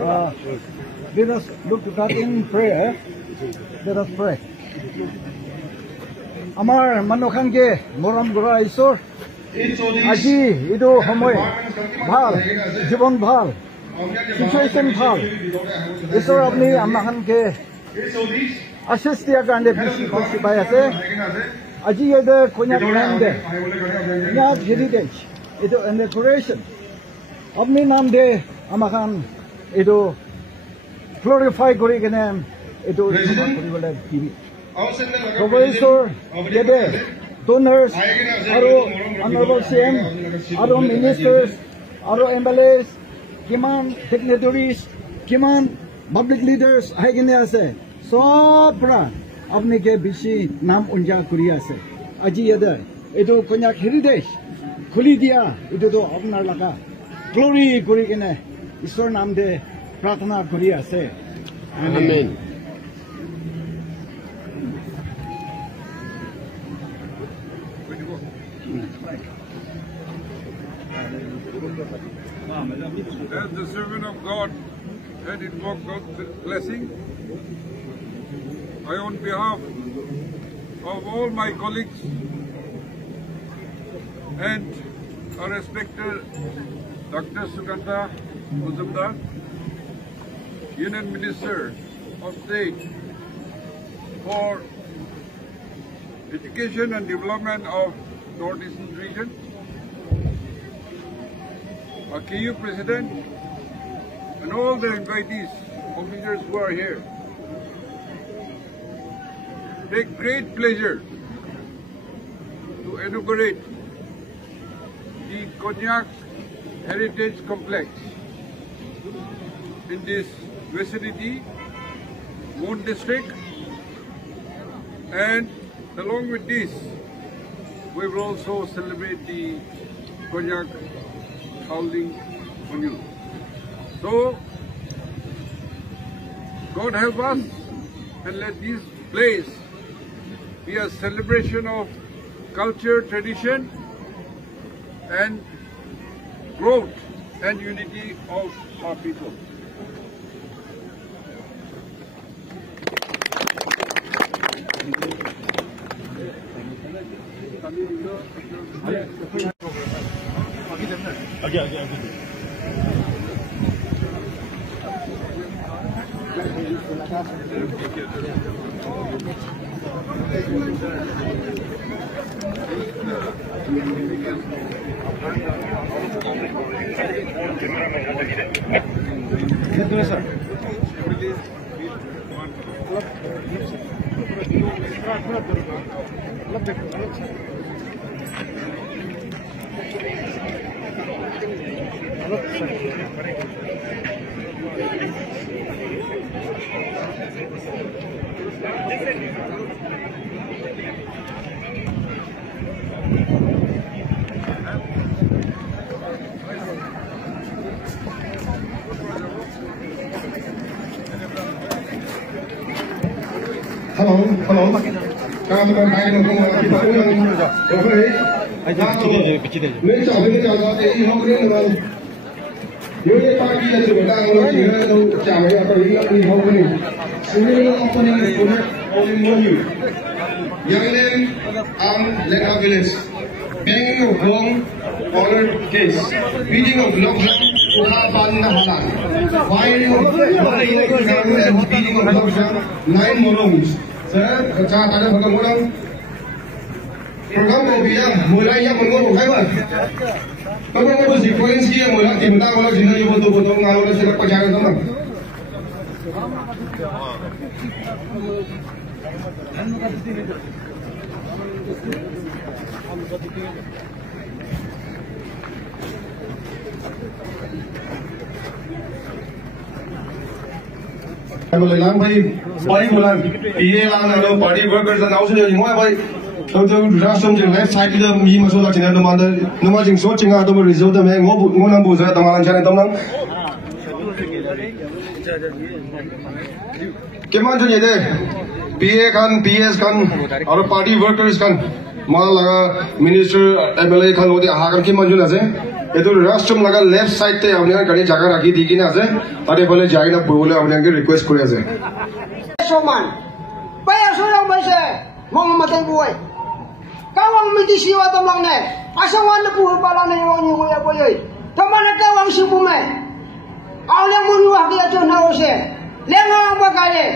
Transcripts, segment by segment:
Let us look to God in prayer. Let us pray. Amar manokhan ke moram gora Ishor. Aji idu homoy bhal, jibon bhal, situation bhal. Ishor apni amnahan ke assist diya karne bisi khoshi pai ase. Aji yede konyak naam de, konyak heritage, idu decoration. Apni naam de amakan idu glorify kori kene idu kori bole TV. Professor yede donors, aro honorable CM, aro ministers, aro MLAs, kiman dignitaries, kiman public leaders hai kene ase. Sobra apne ke bishi naam unja kuri ase. Aji yede idu konyak heritage khuli dia idu to apnar laga glory kori kene Ishwar naam de प्रार्थना करी आसे आमेन As the servant of God had invoked God's blessing, I on behalf of all my colleagues and our respected Dr. Sugandha Muzumdar, Union Minister of State for Education and Development of Northeastern Region, our KU President, and all the invitees, officers who are here. Take great pleasure to inaugurate the Konyak Heritage Complex in this vicinity, Moon District, and along with this, we will also celebrate the Konyak Housing Monument. So, God help us and let this place be a celebration of culture, tradition, and growth and unity of our people. Hello. Cảm ơn hai đồng công an kita ulang. Okey. Nên chào với chào đó thì không đến rồi. Nếu như ta đi là chúng ta ngồi thì đâu chào với tôi đi đi không đi. Sini opening menu. Young name Lenga Village. Banking of Wong Order Case. Reading of Lockdown Uha Pan Nahalan. Firing of and beating of Lockdown 9 Molongs. Sir, kerja ada bagai orang. Program mau biar mulai yang menggorong hebat. Kalau mau sequence yang mulai kita kalau jenis betul-betul ngalor sudah percaya teman. Boleh lang भाई body bulan ये lang ना body workers ना उसे जो मुझे भाई तो राष्ट्रम जिंग left side इधर मी मसोला चिन्ह तो मांडा नुमा जिंग सोच चिंगा तो result में ngो नाम बुझा तो मालन चले तमंग केमान जो ये दे PA kan PS kan और party workers kan माल लगा minister MLA kan वो दे आहार की मंजूर है এইটো ৰেষ্টৰুম লগা লেফ্ট সাইডতে আপোনাৰ গাড়ী জাগা ৰাখি দি কিনে আছে তাতে ফলে যাই না বহিবলৈ আপোনালোকে ৰিকুৱেষ্ট কৰি আছে Soman, bayar seorang bahasa, mau mati buai. Kawang mesti siwa tomang ne, asal wana puhur pala ne orang ni buai buai. Tomang kawang si bume, awalnya muruah dia tu na ose, lengang bagale,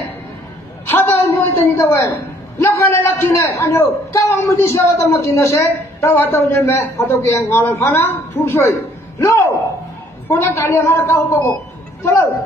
hata ini itu ni tahu. Lokal lelak cina, anu kawang mesti siwa tomang cina se, tahu atau ni me, atau kian ngalan fana, fusui. Lo, punya kalian ada kau kau, calo.